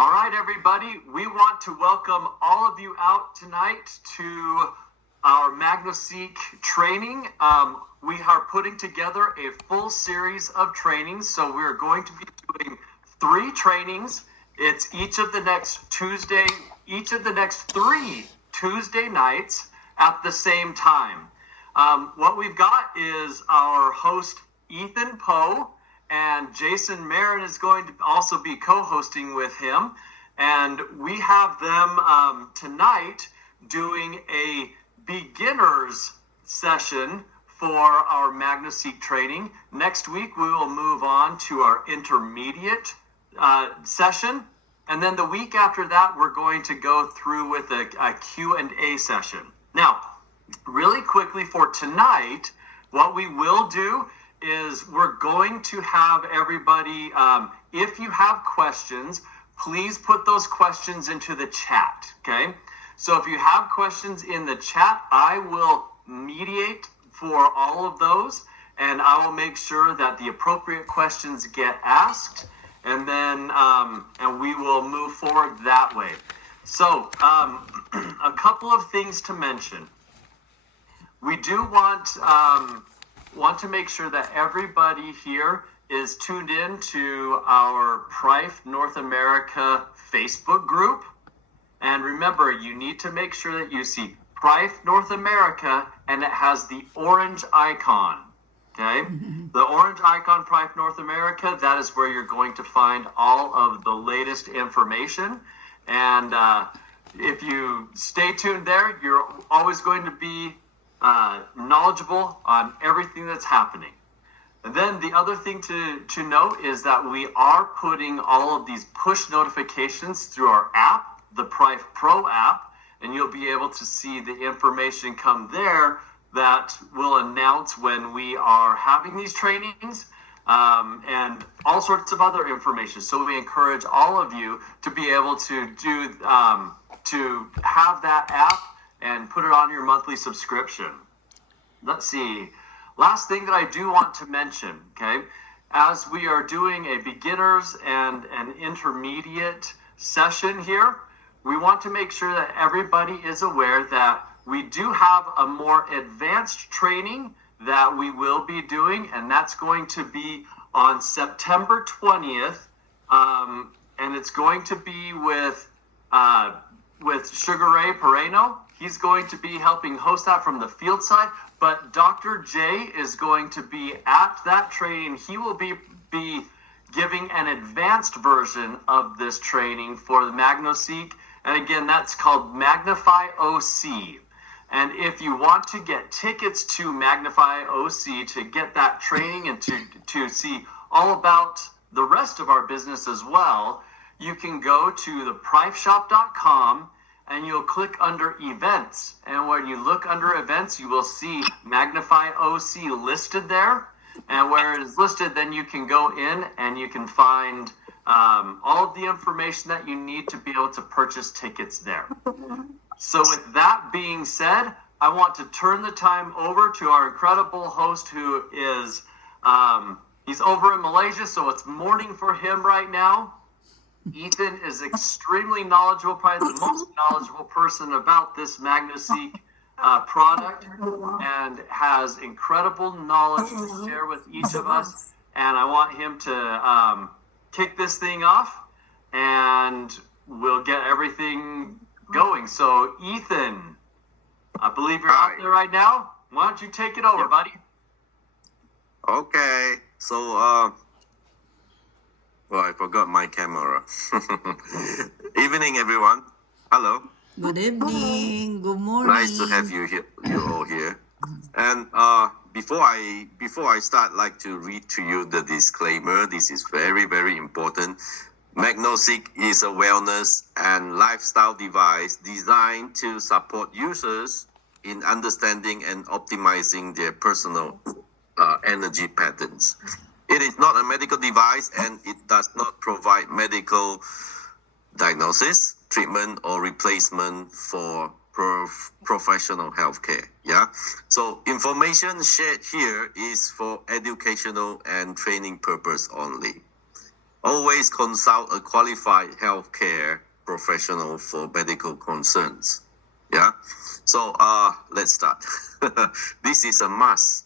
All right, everybody, we want to welcome all of you out tonight to our MagnoSeek training. We are putting together a full series of trainings, so we're going to be doing 3 trainings. It's each of the next 3 Tuesday nights at the same time. What we've got is our host, Ethan Poe, and Jason Marin is going to also be co-hosting with him. And we have them tonight doing a beginner's session for our MagnoSeek training. Next week, we will move on to our intermediate session. And then the week after that, we're going to go through with a Q&A session. Now, really quickly for tonight, what we will do is we're going to have everybody, if you have questions, please put those questions into the chat, okay? So if you have questions in the chat, I will mediate for all of those, and I will make sure that the appropriate questions get asked, and then and we will move forward that way. So a couple of things to mention. We do want to make sure that everybody here is tuned in to our Prife North America Facebook group. And remember, you need to make sure that you see Prife North America and it has the orange icon. Okay? The orange icon, Prife North America, that is where you're going to find all of the latest information. And if you stay tuned there, you're always going to be knowledgeable on everything that's happening. And then the other thing to note is that we are putting all of these push notifications through our app, the Prife Pro app, and you'll be able to see the information come there that will announce when we are having these trainings and all sorts of other information. So we encourage all of you to be able to do to have that app and put it on your monthly subscription. Let's see. Last thing that I do want to mention, okay, as we are doing a beginners and an intermediate session here, we want to make sure that everybody is aware that we do have a more advanced training that we will be doing, and that's going to be on September 20th, and it's going to be with Sugar Ray Pereno. He's going to be helping host that from the field side, but Dr. J is going to be at that training. He will be giving an advanced version of this training for the MagnoSeek, and again, that's called Magnify OC. And if you want to get tickets to Magnify OC to get that training and to see all about the rest of our business as well, you can go to theprifeshop.com and you'll click under events. And when you look under events, you will see Magnify OC listed there. And where it is listed, then you can go in and you can find all of the information that you need to be able to purchase tickets there. So with that being said, I want to turn the time over to our incredible host who is, he's over in Malaysia, so it's morning for him right now. Ethan is extremely knowledgeable, probably the most knowledgeable person about this MagnoSeek product, and has incredible knowledge to share with each of us. And I want him to kick this thing off, and we'll get everything going. So, Ethan, I believe you're out there right now. Why don't you take it over, buddy? Okay. So, well, I forgot my camera. Evening, everyone. Hello. Good evening. Good morning. Nice to have you here. You all here. And before I start, I'd like to read to you the disclaimer. This is very, very important. MagnoSeek is a wellness and lifestyle device designed to support users in understanding and optimizing their personal energy patterns. It is not a medical device and it does not provide medical diagnosis, treatment, or replacement for professional healthcare. Yeah. So information shared here is for educational and training purpose only. Always consult a qualified healthcare professional for medical concerns. Yeah. So let's start. This is a must,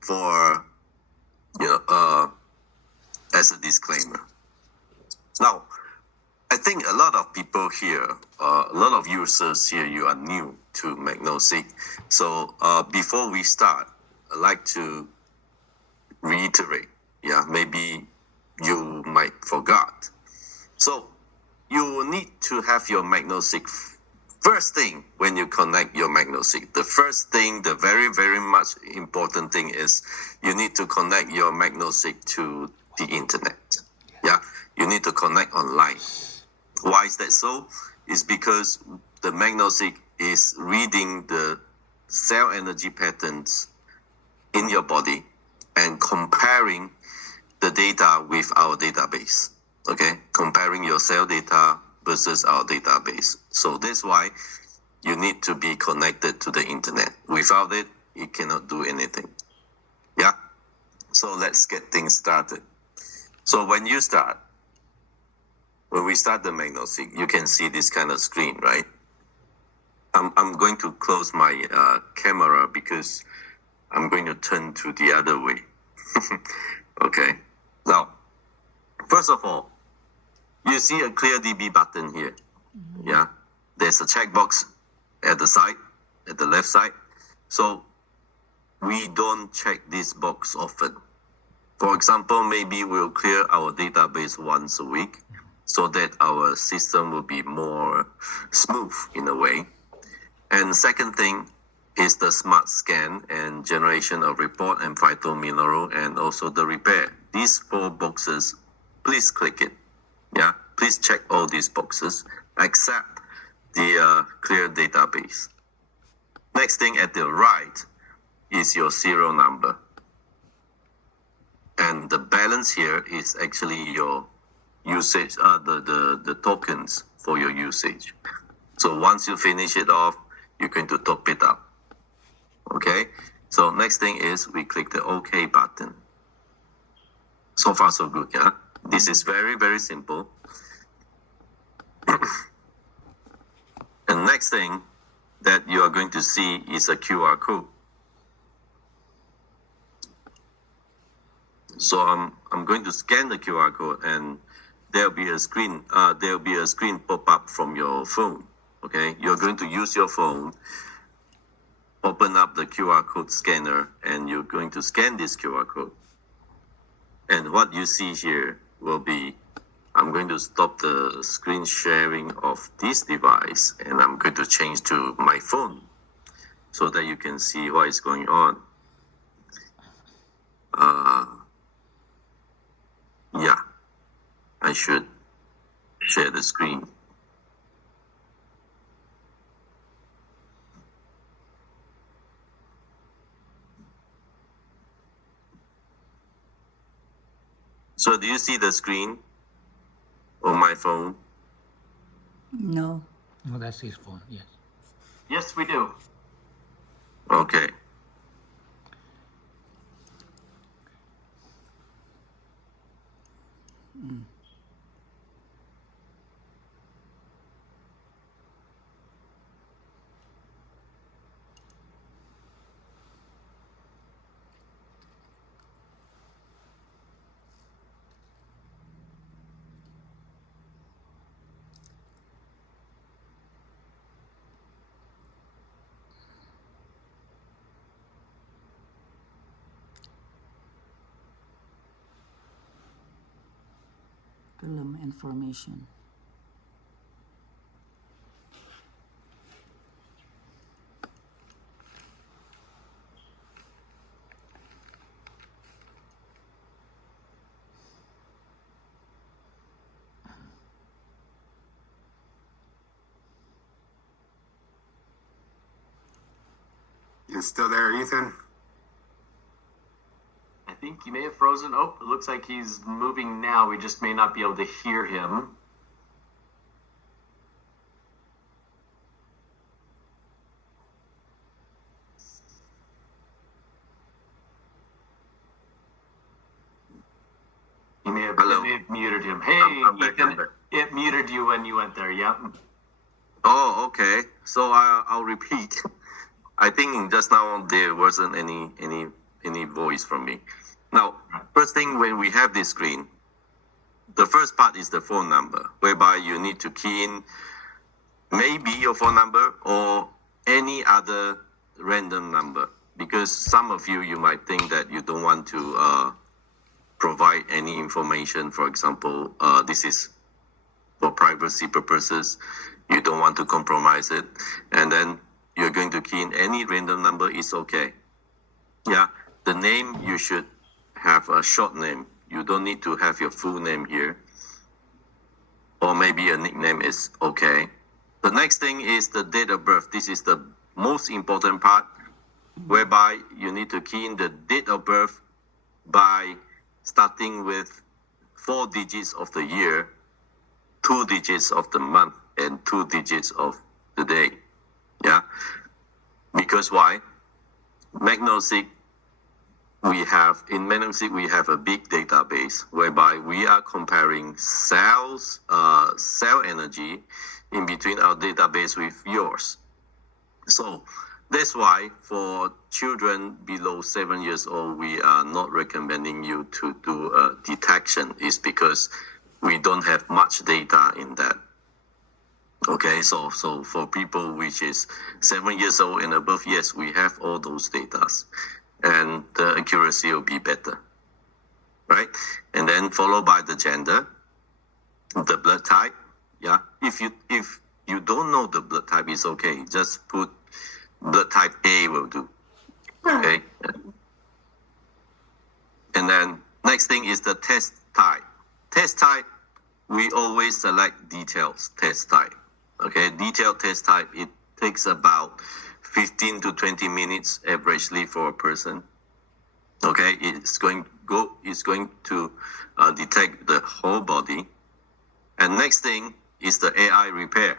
for as a disclaimer. Now, I think a lot of people here, a lot of users here, you are new to MagnoSeek. So before we start, I'd like to reiterate. Yeah, maybe you might forgot. So you will need to have your MagnoSeek. First thing when you connect your MagnoSeek, the first thing, the very, very much important thing is you need to connect your MagnoSeek to the internet. Yeah, you need to connect online. Why is that so? It's because the MagnoSeek is reading the cell energy patterns in your body and comparing the data with our database. Okay, comparing your cell data versus our database. So that's why you need to be connected to the internet. Without it, you cannot do anything. Yeah. So let's get things started. So when we start the MagnoSeek, you can see this kind of screen, right? I'm going to close my camera because I'm going to turn to the other way. Okay. Now, first of all, you see a clear DB button here. Yeah. There's a checkbox at the side, at the left side. So we don't check this box often. For example, maybe we'll clear our database once a week so that our system will be more smooth in a way. And second thing is the smart scan and generation of report and phytomineral and also the repair. These 4 boxes, please click it. Yeah, please check all these boxes except the clear database. Next thing at the right is your serial number. And the balance here is actually your usage, the tokens for your usage. So once you finish it off, you're going to top it up. Okay, so next thing is we click the OK button. So far so good, yeah? This is very, very simple. And next thing that you are going to see is a QR code. So I'm going to scan the QR code and there'll be a screen pop up from your phone. Okay, you're going to use your phone, open up the QR code scanner, and you're going to scan this QR code. And what you see here will be, I'm going to stop the screen sharing of this device and I'm going to change to my phone so that you can see what is going on. Yeah, I should share the screen. So do you see the screen on my phone? No. No, that's his phone, yes. Yes, we do. Okay. Film information. You still there, Ethan? I think he may have frozen. Oh, it looks like he's moving now. We just may not be able to hear him. He may have, Hello. may have muted him. Hey, I'm back, Ethan, I'm back. it muted you when you went there. Yep. Oh, okay. So I'll repeat. I think just now there wasn't any voice from me. Now, first thing when we have this screen, the first part is the phone number, whereby you need to key in maybe your phone number or any other random number, because some of you might think that you don't want to provide any information. For example, this is for privacy purposes. You don't want to compromise it, and then you're going to key in any random number. Is okay. Yeah, the name, you should have a short name. You don't need to have your full name here, or maybe a nickname is okay. The next thing is the date of birth. This is the most important part, whereby you need to key in the date of birth by starting with 4 digits of the year, 2 digits of the month, and 2 digits of the day. Yeah, because why? MagnoSeek, we have a big database whereby we are comparing cell energy in between our database with yours. So that's why for children below 7 years old, we are not recommending you to do a detection. Is because we don't have much data in that. Okay, so for people which is 7 years old and above, yes, we have all those data, and the accuracy will be better, right? And then followed by the gender, the blood type. Yeah, if you don't know the blood type, it's okay. Just put blood type A will do. Okay. And then next thing is the test type. Test type, we always select details test type. Okay, detailed test type, it takes about 15 to 20 minutes averagely for a person. Okay, it's going to detect the whole body. And next thing is the AI repair.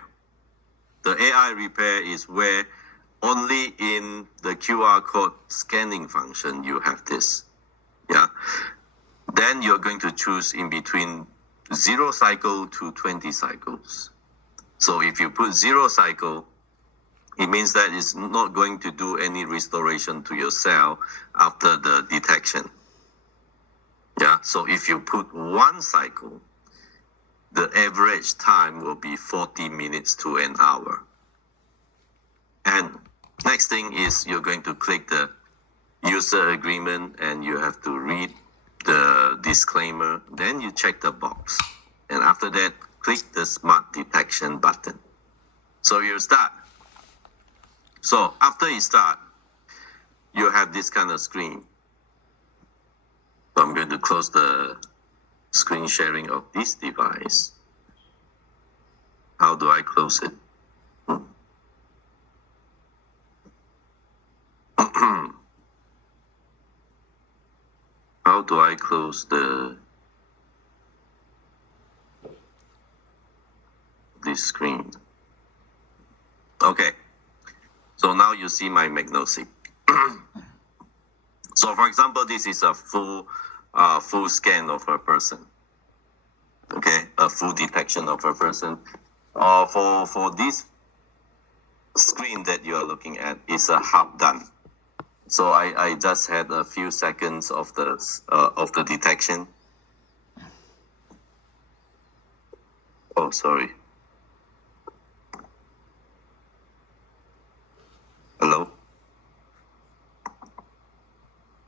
The AI repair is where only in the QR code scanning function you have this. Yeah. Then you're going to choose in between 0 cycle to 20 cycles. So if you put 0 cycle, it means that it's not going to do any restoration to your cell after the detection. Yeah, so if you put 1 cycle, the average time will be 40 minutes to an hour. And next thing is you're going to click the user agreement, and you have to read the disclaimer. Then you check the box. And after that, click the smart detection button. So you start. So after you start, you have this kind of screen. So I'm going to close the screen sharing of this device. How do I close it? How do I close this screen? Okay. So now you see my MagnoSeek. So for example, this is a full scan of a person. Okay, a full detection of a person. For this screen that you are looking at is a half done. So I just had a few seconds of the detection. Oh, sorry. Hello?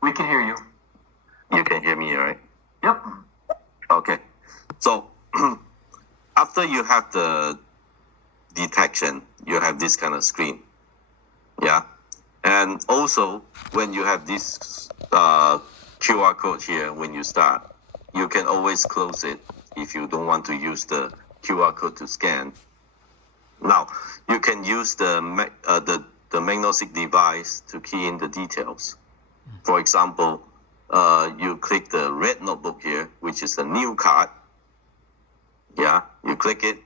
We can hear you. You can hear me, right? Yep. Okay. So after you have the detection, you have this kind of screen. Yeah. And also, when you have this QR code here, when you start, you can always close it if you don't want to use the QR code to scan. Now, you can use the MagnoSeek device to key in the details. For example, you click the red notebook here, which is a new card. Yeah, you click it,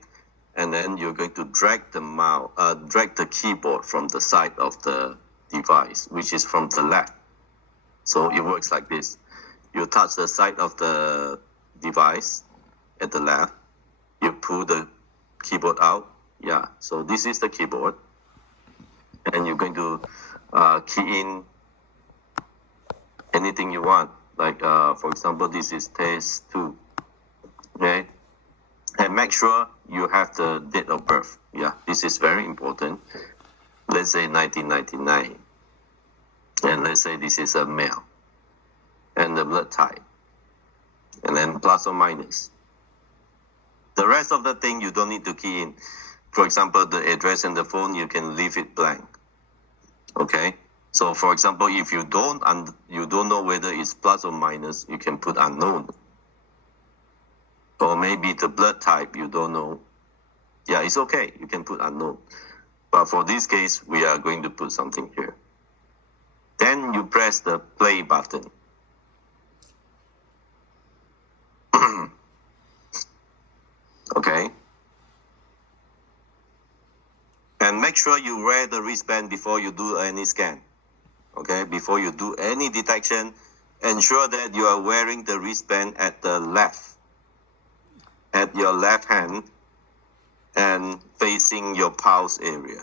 and then you're going to drag the keyboard from the side of the device, which is from the left. So it works like this. You touch the side of the device, at the left. You pull the keyboard out. Yeah, so this is the keyboard. And you're going to key in anything you want. Like, for example, this is test 2. Okay? And make sure you have the date of birth. Yeah, this is very important. Let's say 1999. And let's say this is a male. And the blood type. And then plus or minus. The rest of the thing you don't need to key in. For example, the address and the phone, you can leave it blank. Okay? So for example, if you don't know whether it's plus or minus, you can put unknown. Or maybe the blood type you don't know. Yeah, it's okay. You can put unknown. But for this case, we are going to put something here. Then you press the play button. Okay. And make sure you wear the wristband before you do any scan. Okay, before you do any detection, ensure that you are wearing the wristband at the left, at your left hand, and facing your pulse area.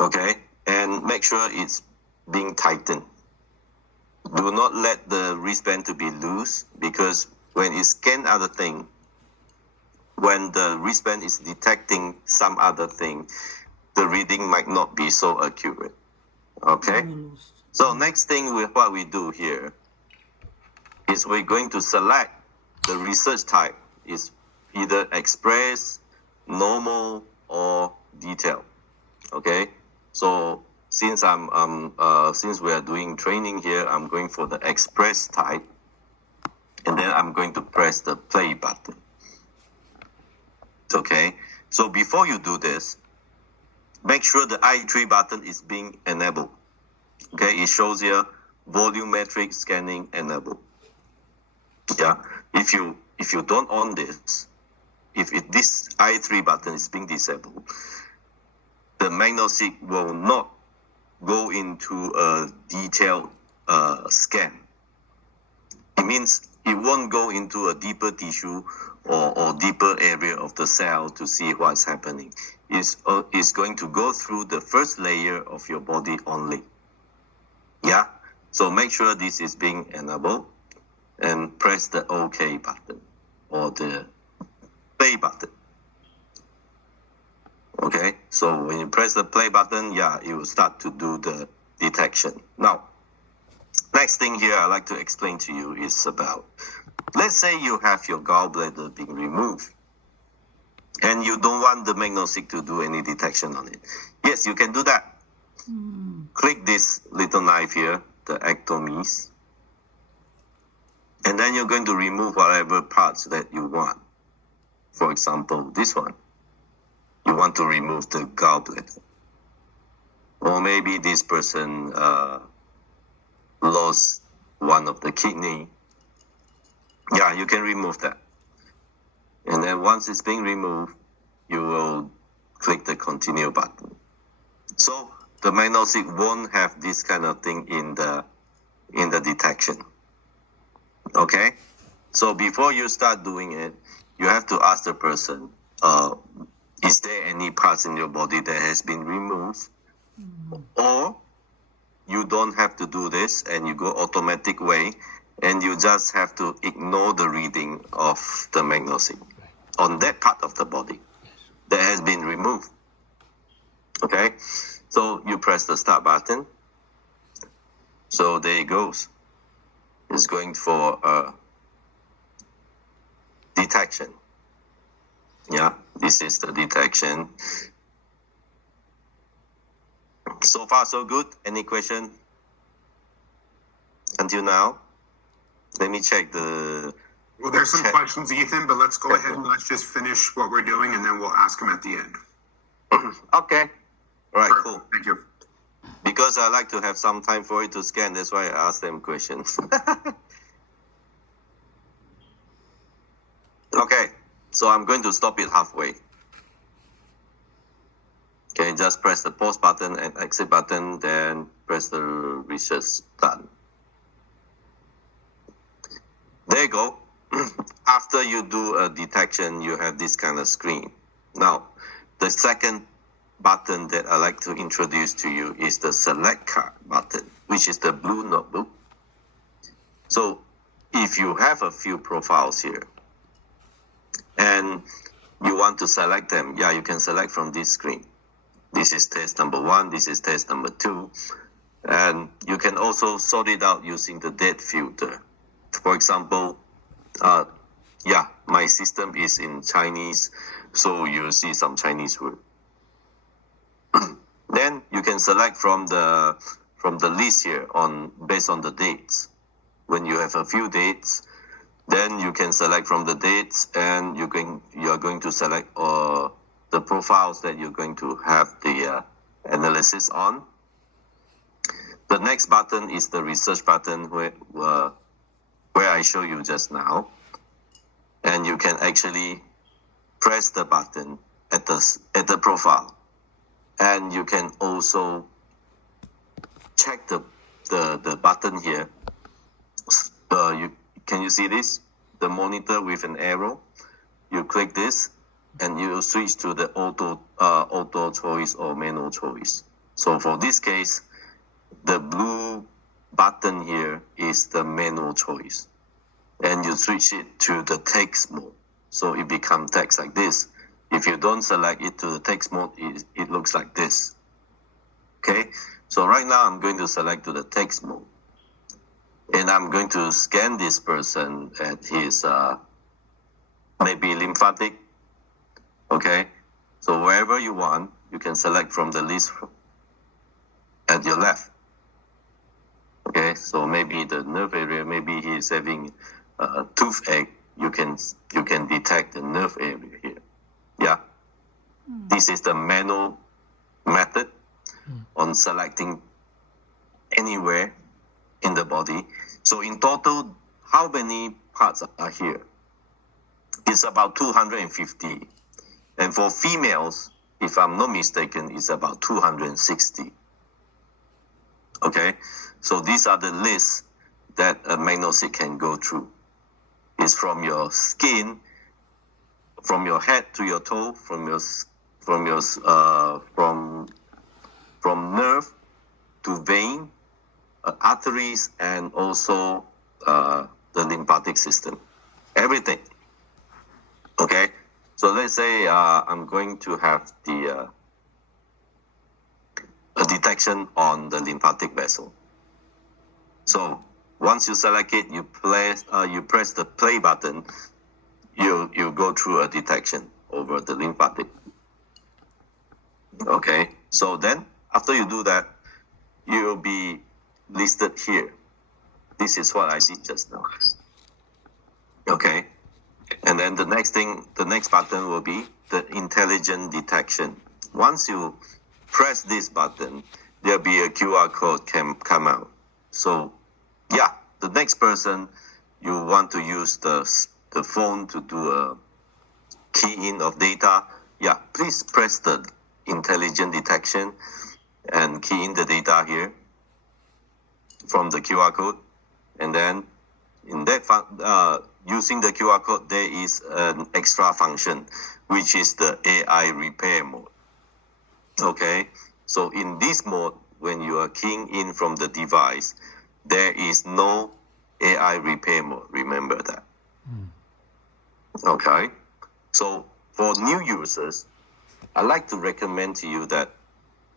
Okay, and make sure it's being tightened. Do not let the wristband to be loose, because when it scans other thing, when the wristband is detecting some other thing, the reading might not be so accurate. Okay? So next thing what we do here is we're going to select the research type. Is either express, normal, or detailed. Okay? So since since we are doing training here, I'm going for the express type, and then I'm going to press the play button. Okay, so before you do this, make sure the I3 button is being enabled. Okay, it shows here volumetric scanning enabled. Yeah, if you don't on this, if this I3 button is being disabled, the MagnoSeek will not go into a detailed scan. It means it won't go into a deeper tissue or deeper area of the cell to see what's happening. It's going to go through the first layer of your body only. Yeah? So make sure this is being enabled and press the OK button or the play button. Okay? So when you press the play button, yeah, it will start to do the detection. Now, next thing here I'd like to explain to you is about, let's say you have your gallbladder being removed and you don't want the MagnoSeek to do any detection on it. Yes, you can do that. Click this little knife here, the ectomies, and then you're going to remove whatever parts that you want. For example, this one. You want to remove the gallbladder. Or maybe this person lost one of the kidney. Yeah, you can remove that. And then once it's being removed, you will click the continue button. So the MagnoSeek won't have this kind of thing in the detection. Okay? So before you start doing it, you have to ask the person, is there any parts in your body that has been removed? Or you don't have to do this and you go automatic way and you just have to ignore the reading of the MagnoSeek on that part of the body that has been removed. Okay, so you press the start button. So there it goes. It's going for detection. Yeah, this is the detection. So far, so good. Any question until now? Let me check the... Well, there's some questions, Ethan, but let's go ahead and let's just finish what we're doing, and then we'll ask them at the end. Okay. All right, Perfect. cool. Thank you. Because I like to have some time for it to scan, that's why I ask them questions. Okay, so I'm going to stop it halfway. Okay, just press the pause button and exit button, then press the research button. There you go. after you do a detection, you have this kind of screen. Now, the second button that I like to introduce to you is the select card button, which is the blue notebook. So if you have a few profiles here and you want to select them, yeah, you can select from this screen. This is test number 1, this is test number 2. And you can also sort it out using the date filter. For example, my system is in Chinese, so you'll see some Chinese word. Then you can select from the list here based on the dates. When you have a few dates, then you can select from the dates, and you are going to select the profiles that you're going to have the analysis on. The next button is the research button where I show you just now, and you can actually press the button at the profile, and you can also check the button here. Can you see this? The monitor with an arrow. You click this, and you switch to the auto choice or manual choice. So for this case, the blue button here is the manual choice, and you switch it to the text mode, so it becomes text like this. If you don't select it to the text mode, it looks like this. Okay, so right now I'm going to select to the text mode, and I'm going to scan this person at his maybe lymphatic. Okay, so wherever you want, you can select from the list at your left. Okay, so maybe the nerve area, maybe he is having a toothache. You can detect the nerve area here. Yeah, this is the manual method on selecting anywhere in the body. So in total, how many parts are here? It's about 250. And for females, if I'm not mistaken, it's about 260. Okay, so these are the lists that a MagnoSeek can go through. It's from your skin, from your head to your toe, from nerve to vein, arteries, and also the lymphatic system. Everything. Okay, so let's say I'm going to have a detection on the lymphatic vessel. So once you select it, you press the play button. You go through a detection over the lymphatic. Okay, so then after you do that, you'll be listed here. This is what I did just now. Okay, and then the next button will be the intelligent detection. Once you press this button, there'll be a QR code can come out. So yeah, the next person, you want to use the phone to do a key in of data. Yeah, please press the intelligent detection and key in the data here from the QR code. And then in that using the QR code, there is an extra function, which is the AI repair mode. Okay, so in this mode, when you are keying in from the device, there is no AI repair mode. Remember that. Okay, so for new users, I like to recommend to you that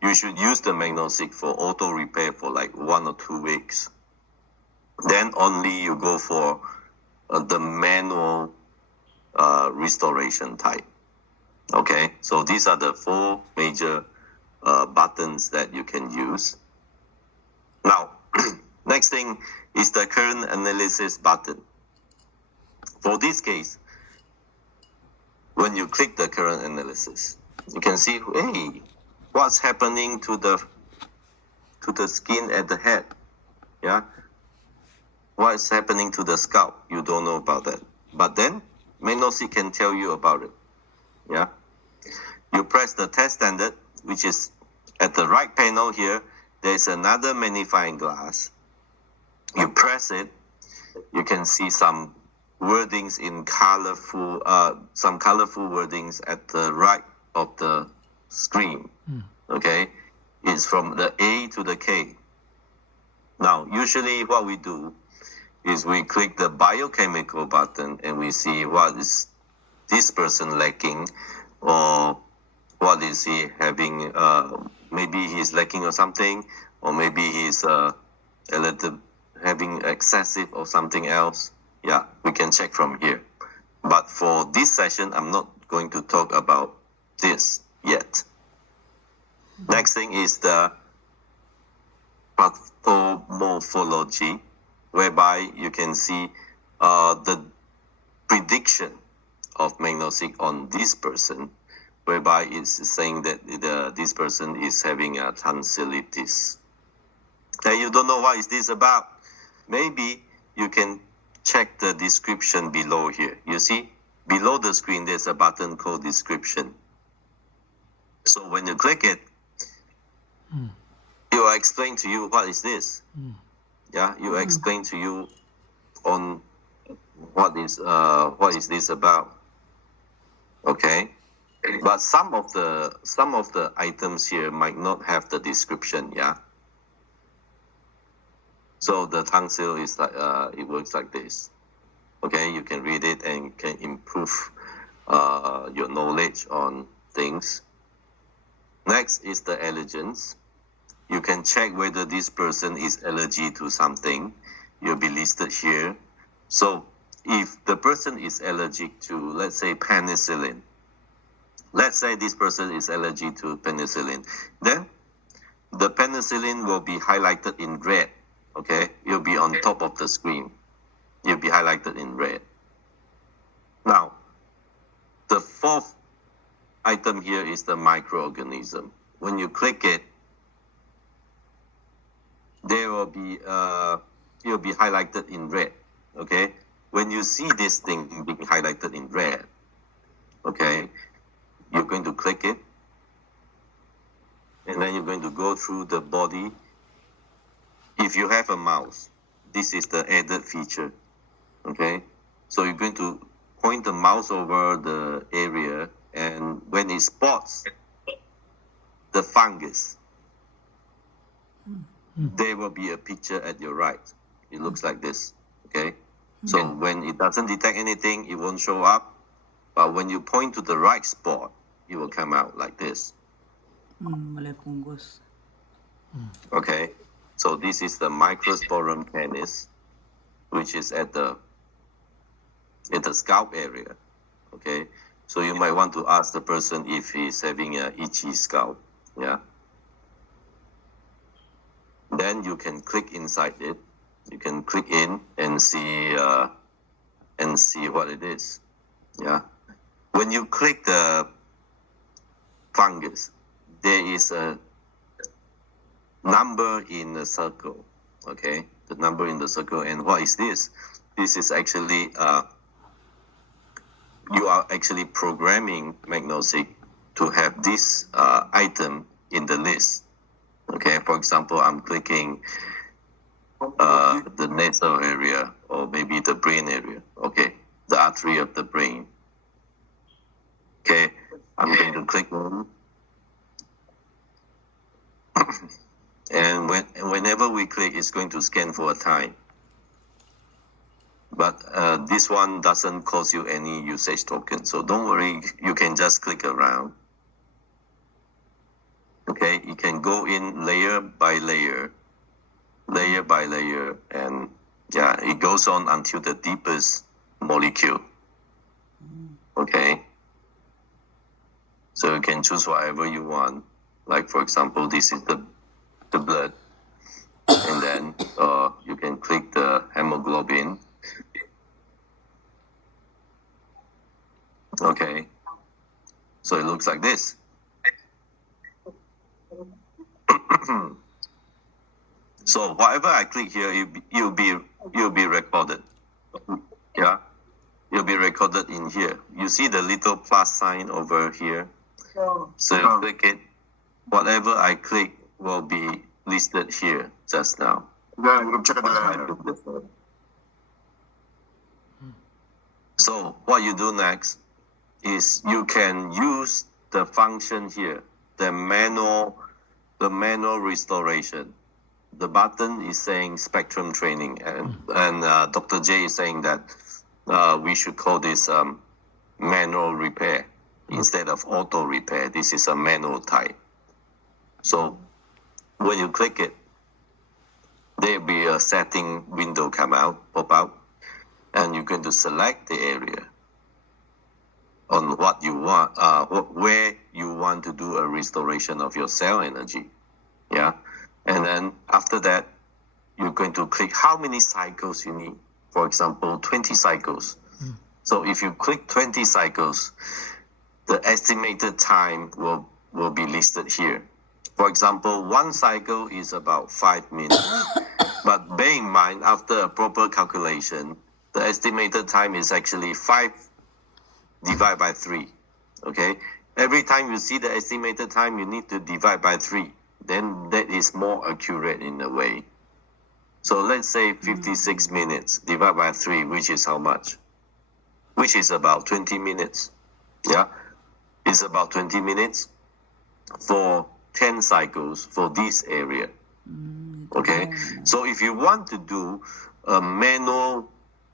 you should use the MagnoSeek for auto repair for like 1 or 2 weeks. Then only you go for the manual restoration type. Okay, so these are the 4 major buttons that you can use. Now, next thing is the current analysis button. For this case, when you click the current analysis, you can see, hey, what's happening to the skin at the head? Yeah, what is happening to the scalp? You don't know about that, but then MagnoSeek can tell you about it. Yeah, you press the test standard, which is at the right panel here. There's another magnifying glass. You press it, you can see some wordings in colorful, some colorful wordings at the right of the screen. Okay, it's from the A to the K. Now, usually what we do is we click the biochemical button and we see what is this person lacking, or what is he having, maybe he's lacking or something, or maybe he's a little having excessive or something else. Yeah, we can check from here. But for this session, I'm not going to talk about this yet. Next thing is the pathomorphology, whereby you can see the prediction of MagnoSeek on this person, whereby it's saying that this person is having a tonsillitis. And you don't know what is this about. Maybe you can check the description below here. You see, below the screen, there's a button called description. So when you click it, it will explain to you what is this. Yeah, you explain to you on what is this about. Okay, but some of the items here might not have the description. Yeah. So the tonsil is like it works like this. Okay, you can read it and can improve your knowledge on things. Next is the allergens. You can check whether this person is allergic to something. You'll be listed here. So if the person is allergic to, let's say, penicillin, let's say this person is allergic to penicillin, then the penicillin will be highlighted in red. Okay, you'll be on top of the screen. You'll be highlighted in red. Now, the fourth item here is the microorganism. When you click it, there will be it'll be highlighted in red. Okay, when you see this thing being highlighted in red, okay, you're going to click it, and then you're going to go through the body. If you have a mouse, this is the added feature. Okay, so you're going to point the mouse over the area, and when it spots the fungus, there will be a picture at your right. It looks like this. Okay, so when it doesn't detect anything, it won't show up. But when you point to the right spot, it will come out like this. Malay fungus. Okay, so this is the Microsporum canis, which is at the scalp area. Okay, so you might want to ask the person if he's having a itchy scalp. Yeah. Then you can click inside it. You can click in and see what it is. Yeah. When you click the fungus, there is a number in the circle. Okay, the number in the circle. And what is this? This is actually you are actually programming MagnoSeek to have this item in the list. Okay, for example, I'm clicking the nasal area, or maybe the brain area. Okay, the artery of the brain. Okay, I'm going to click on, and whenever we click, it's going to scan for a time. But this one doesn't cost you any usage token, so don't worry. You can just click around. Okay, you can go in layer by layer, and yeah, it goes on until the deepest molecule. Okay, so you can choose whatever you want. Like, for example, this is the blood, and then you can click the hemoglobin. Okay, so it looks like this. So whatever I click here, you'll be recorded. Yeah, you'll be recorded in here. You see the little plus sign over here. So you click it. Whatever I click will be listed here just now. So what you do next is you can use the function here, the manual restoration. The button is saying spectrum training, and Dr. J is saying that we should call this manual repair instead of auto repair. This is a manual type. So when you click it, there'll be a setting window pop out, and you're going to select the area on what you want, where you want to do a restoration of your cell energy. Yeah. And then after that, you're going to click how many cycles you need. For example, 20 cycles. So if you click 20 cycles, the estimated time will be listed here. For example, one cycle is about 5 minutes. But bear in mind, after a proper calculation, the estimated time is actually 5 divided by 3. Okay? Every time you see the estimated time, you need to divide by 3. Then that is more accurate in a way. So let's say 56 minutes divided by 3, which is how much? Which is about 20 minutes. Yeah? It's about 20 minutes for 10 cycles for this area. Okay? So if you want to do a manual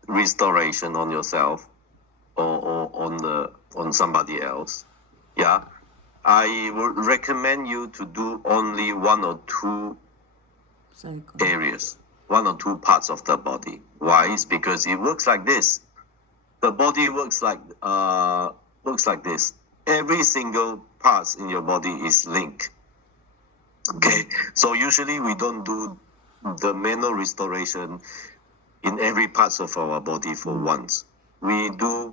restoration on yourself or on somebody else, yeah, I would recommend you to do only 1 or 2 Cycle. areas, 1 or 2 parts of the body. Why? It's because it works like this. The body works like this. Every single part in your body is linked. Okay, so usually we don't do the manual restoration in every parts of our body for once. We do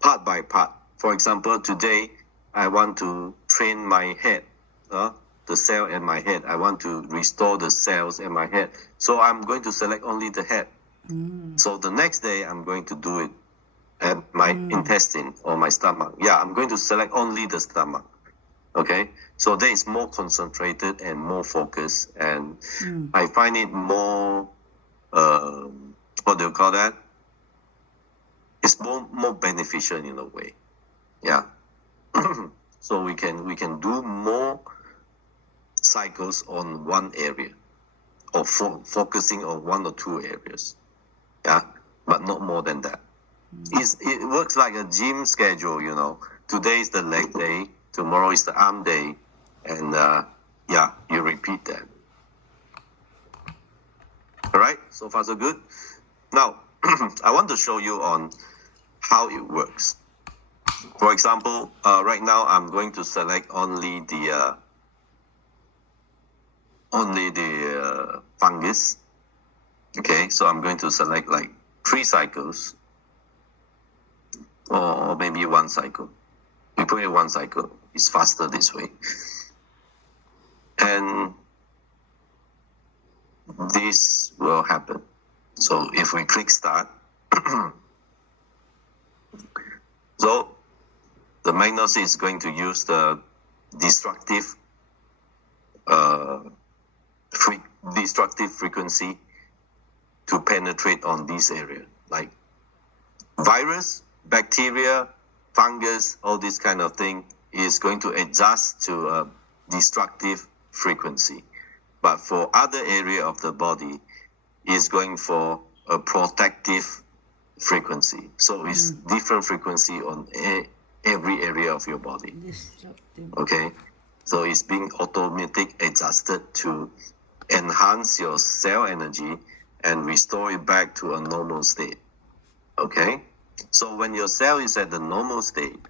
part by part. For example, today I want to train my head, the cell in my head. I want to restore the cells in my head. So I'm going to select only the head. So the next day I'm going to do it at my intestine or my stomach. Yeah, I'm going to select only the stomach. Okay, so that is more concentrated and more focused, and I find it more, what do you call that? It's more beneficial in a way. Yeah. So we can do more cycles on one area, or focusing on 1 or 2 areas. Yeah, but not more than that. It works like a gym schedule, you know. Today is the leg day, tomorrow is the arm day, and yeah, you repeat that. All right, so far so good. Now, I want to show you on how it works. For example, right now I'm going to select only the fungus. Okay, so I'm going to select like 3 cycles, or maybe 1 cycle. We put it 1 cycle. It's faster this way. And this will happen. So if we click start, so the MagnoSeek is going to use the destructive frequency to penetrate on this area, like virus, bacteria, fungus, all this kind of thing is going to adjust to a destructive frequency. But for other area of the body, is going for a protective frequency. So it's different frequency on every area of your body. Destructive. Okay, so it's being automatic adjusted to enhance your cell energy and restore it back to a normal state. Okay, so when your cell is at the normal state,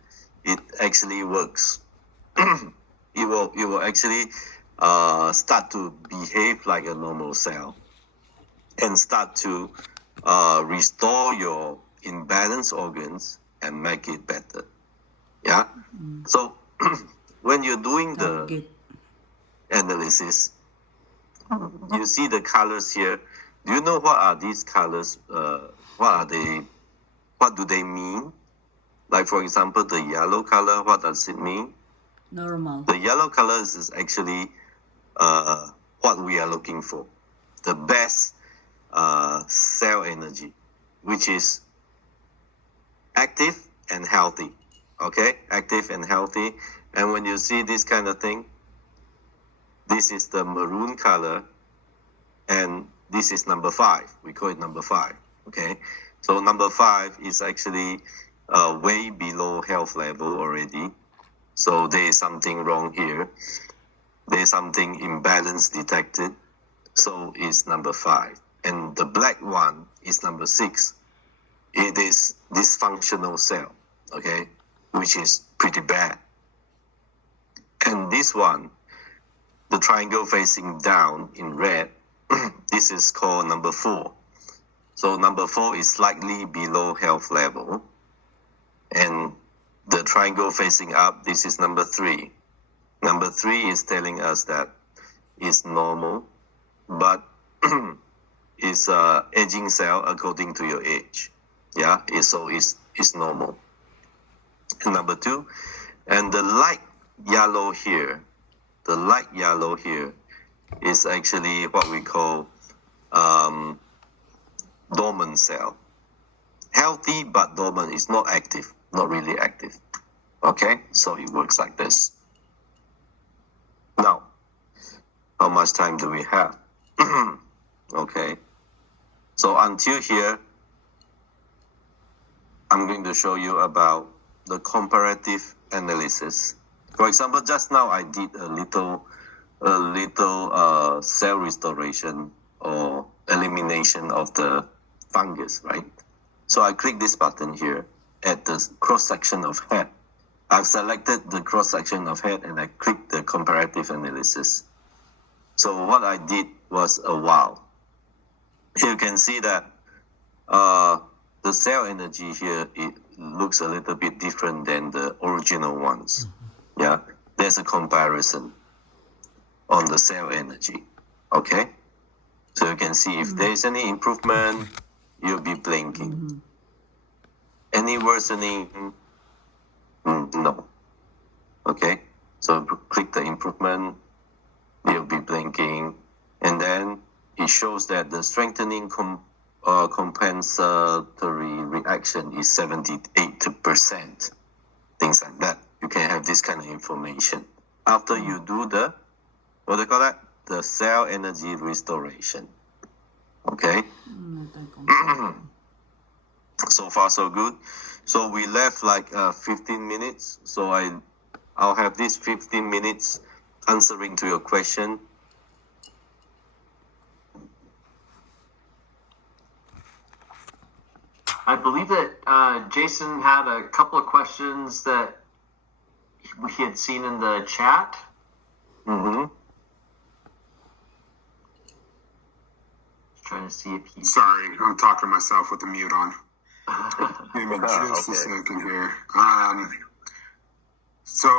it actually works. It will actually start to behave like a normal cell and start to restore your imbalanced organs and make it better. Yeah. So when you're doing the Target. analysis, you see the colors here. Do you know what are these colors? What are they? What do they mean? Like, for example, the yellow color, what does it mean? Normal. The yellow colors is actually what we are looking for. The best cell energy, which is active and healthy. Okay, active and healthy. And when you see this kind of thing, this is the maroon color, and this is number 5. We call it number 5. Okay, so number 5 is actually way below health level already. So there is something wrong here. There is something imbalance detected. So it's number 5. And the black one is number 6. It is dysfunctional cell, okay, which is pretty bad. And this one, the triangle facing down in red, this is called number 4. So number 4 is slightly below health level. And the triangle facing up, this is number 3. Number 3 is telling us that it's normal, but it's aging cell according to your age. Yeah, so it's normal. And number 2, and the light yellow here is actually what we call dormant cell. Healthy but dormant, is not active, not really active. Okay, so it works like this. Now, how much time do we have? Okay, so until here, I'm going to show you about the comparative analysis. For example, just now I did a little cell restoration or elimination of the fungus, right? So I click this button here at the cross-section of head. I've selected the cross-section of head and I click the comparative analysis. So what I did was a wow. You can see that the cell energy here, it looks a little bit different than the original ones. Yeah, there's a comparison on the cell energy. Okay, so you can see if there's any improvement, you'll be blinking. Any worsening, no. Okay, so click the improvement, you'll be blinking, and then it shows that the strengthening compensatory reaction is 78%. Things like that. You can have this kind of information after you do the, what do you call that? The cell energy restoration. Okay. So far so good. So we left like 15 minutes. So I'll have this 15 minutes answering to your question. I believe that Jason had a couple of questions that he had seen in the chat. Trying to see if he. Sorry, I'm talking to myself with the mute on. Give me just a second here. So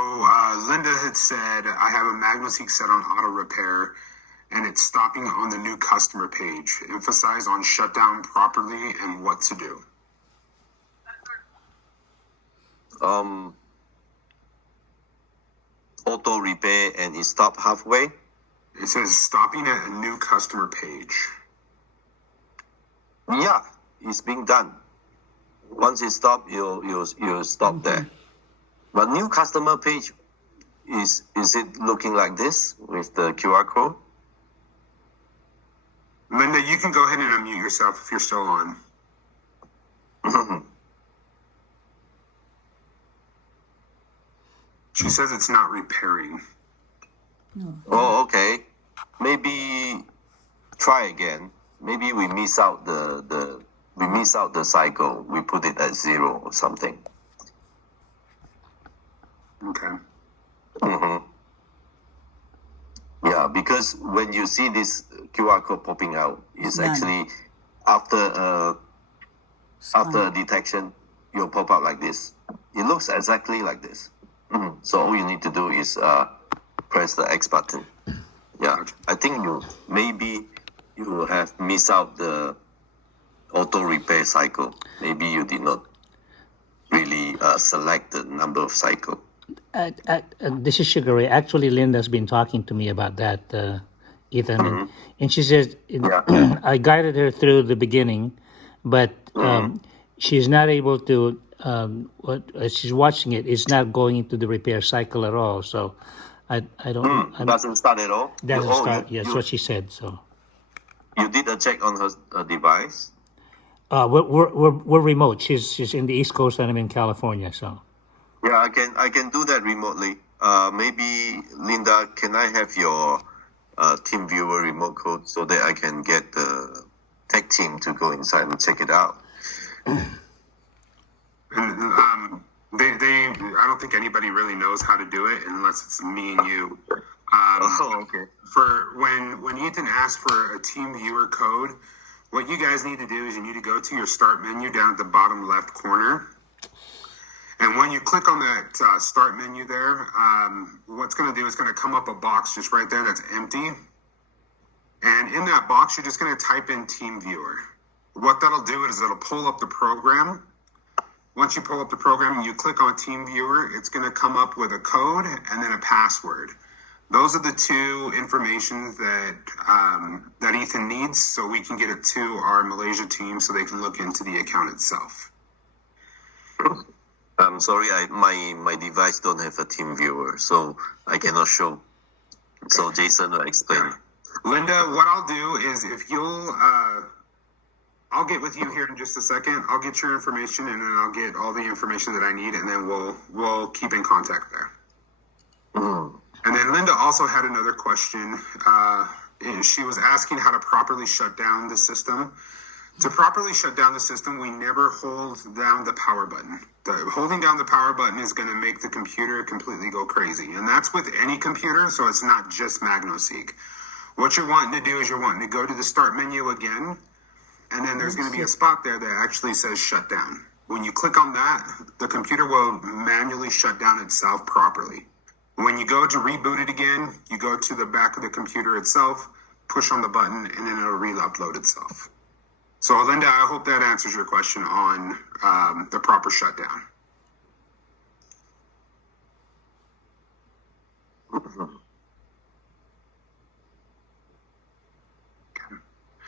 Linda had said, I have a MagnoSeek set on auto repair and it's stopping on the new customer page. Emphasize on shutdown properly and what to do. Auto repair and it stopped halfway. It says stopping at a new customer page. Yeah, it's being done. Once it stops, you stop there. But new customer page, is it looking like this with the QR code? Linda, you can go ahead and unmute yourself if you're still on. She says it's not repairing. Oh, okay. Maybe try again. Maybe we miss out the cycle. We put it at 0 or something. Okay. Yeah, because when you see this QR code popping out, it's actually after detection, you'll pop out like this. It looks exactly like this. So all you need to do is press the X button. Yeah, I think you have missed out the auto repair cycle. Maybe you did not really select the number of cycle. This is Sugar Ray. Actually, Linda's been talking to me about that, Ethan, and she says I guided her through the beginning, but she's not able to what she's watching it, it's not going into the repair cycle at all. So I don't Doesn't start at all. doesn't start. You, Yeah, that's what she said. So you did a check on her device. we're remote. She's in the East Coast and I'm in California. So Yeah, I can do that remotely. Maybe Linda, can I have your TeamViewer remote code so that I can get the tech team to go inside and check it out? And I don't think anybody really knows how to do it unless it's me and you. Oh, okay. For when Ethan asked for a team viewer code, what you guys need to do is you need to go to your start menu down at the bottom left corner. And when you click on that start menu there, what's going to do is going to come up a box just right there that's empty. And in that box, you're just going to type in TeamViewer. What that'll do is it'll pull up the program. Once you pull up the program and you click on TeamViewer, it's going to come up with a code and then a password. Those are the two informations that that Ethan needs, so we can get it to our Malaysia team so they can look into the account itself. I'm sorry, my device don't have a TeamViewer, so I cannot show. So Jason will explain. Linda, what I'll do is if you'll, I'll get with you here in just a second. I'll get your information and then I'll get all the information that I need, and then we'll keep in contact there. And then Linda also had another question. She was asking how to properly shut down the system. To properly shut down the system, we never hold down the power button. Holding down the power button is going to make the computer completely go crazy. And that's with any computer, so it's not just MagnoSeek. What you're wanting to do is you're wanting to go to the start menu again, and then there's going to be a spot there that actually says shut down. When you click on that, the computer will manually shut down itself properly. When you go to reboot it again, you go to the back of the computer itself, push on the button, and then it'll re-upload itself. So, Linda, I hope that answers your question on the proper shutdown.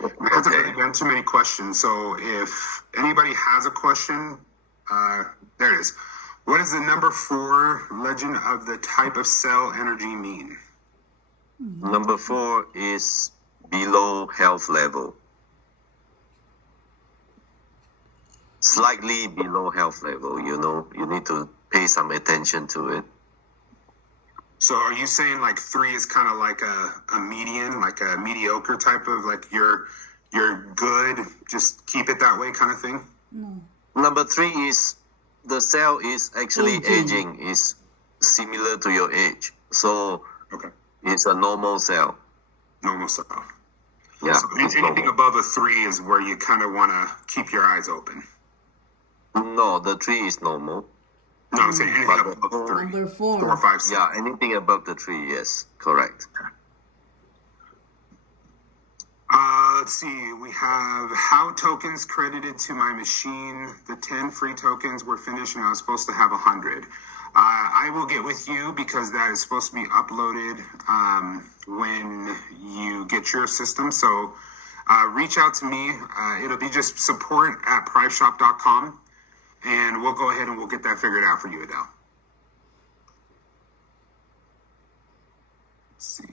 There hasn't really been too many questions, so if anybody has a question, there it is. What does the number 4 legend of the type of cell energy mean? Number 4 is below health level. Slightly below health level, you need to pay some attention to it. So are you saying like 3 is kind of like a median, like a mediocre type of like you're good, just keep it that way kind of thing? No. Number 3 is the cell is actually aging, is similar to your age. So Okay. it's a normal cell. Normal cell. Yeah, So it's anything normal. above a 3 is where you kind of want to keep your eyes open. No, the 3 is normal. No, I'm saying anything But above 3. Number 4. 4, 5, 6. Yeah, anything above the 3, yes, correct. Let's see. We have how tokens credited to my machine. The 10 free tokens were finished, and I was supposed to have 100. I will get with you because that is supposed to be uploaded when you get your system. So reach out to me. It'll be just support@priveshop.com, and we'll go ahead and we'll get that figured out for you, Adele. Let's see.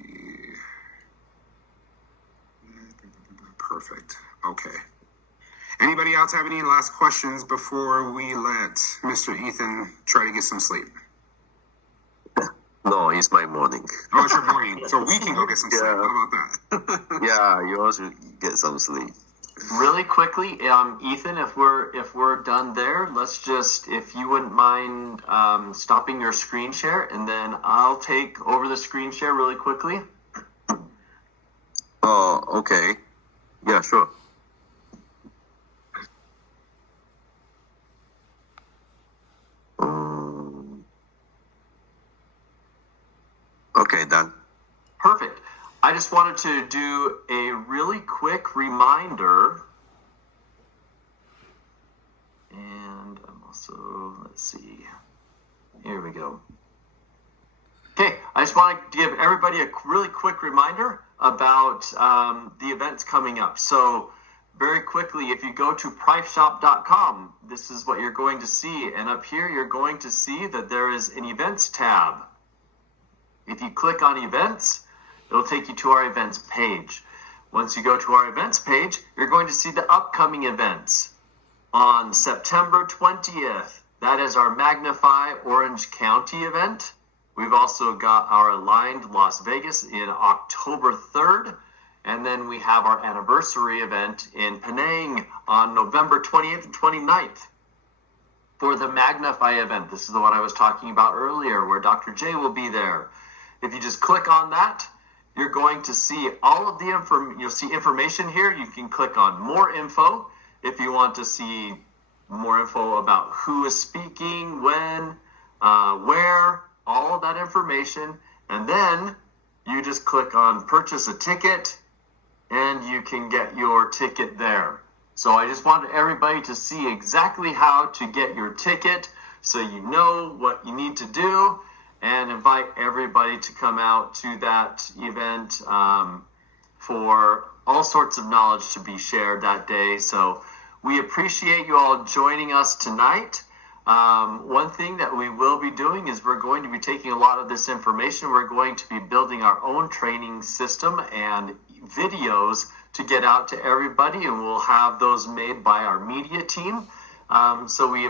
Perfect. Okay. Anybody else have any last questions before we let Mr. Ethan try to get some sleep? No, it's my morning. Oh, it's your morning, so we can go get some sleep. Yeah. How about that? Yeah, you also get some sleep. Really quickly, Ethan, if we're done there, let's just, if you wouldn't mind stopping your screen share, and then I'll take over the screen share really quickly. Oh, okay. Yeah, sure. Okay, done. Perfect. I just wanted to do a really quick reminder. And I'm also, let's see. Here we go. Okay, I just wanted to give everybody a really quick reminder about the events coming up. So very quickly, if you go to priceshop.com, this is what you're going to see. And up here, you're going to see that there is an events tab. If you click on events, it'll take you to our events page. Once you go to our events page, you're going to see the upcoming events. On September 20th, that is our Magnify Orange County event. We've also got our Aligned Las Vegas in October 3rd. And then we have our anniversary event in Penang on November 28th and 29th. For the Magnify event, this is the one I was talking about earlier, where Dr. J will be there. If you just click on that, you're going to see all of the you'll see information here. You can click on more info if you want to see more info about who is speaking, when, where, all of that information. And then you just click on purchase a ticket, and you can get your ticket there. So I just wanted everybody to see exactly how to get your ticket so you know what you need to do, and invite everybody to come out to that event for all sorts of knowledge to be shared that day. So we appreciate you all joining us tonight. One thing that we will be doing is we're going to be taking a lot of this information. We're going to be building our own training system and videos to get out to everybody, and we'll have those made by our media team. So we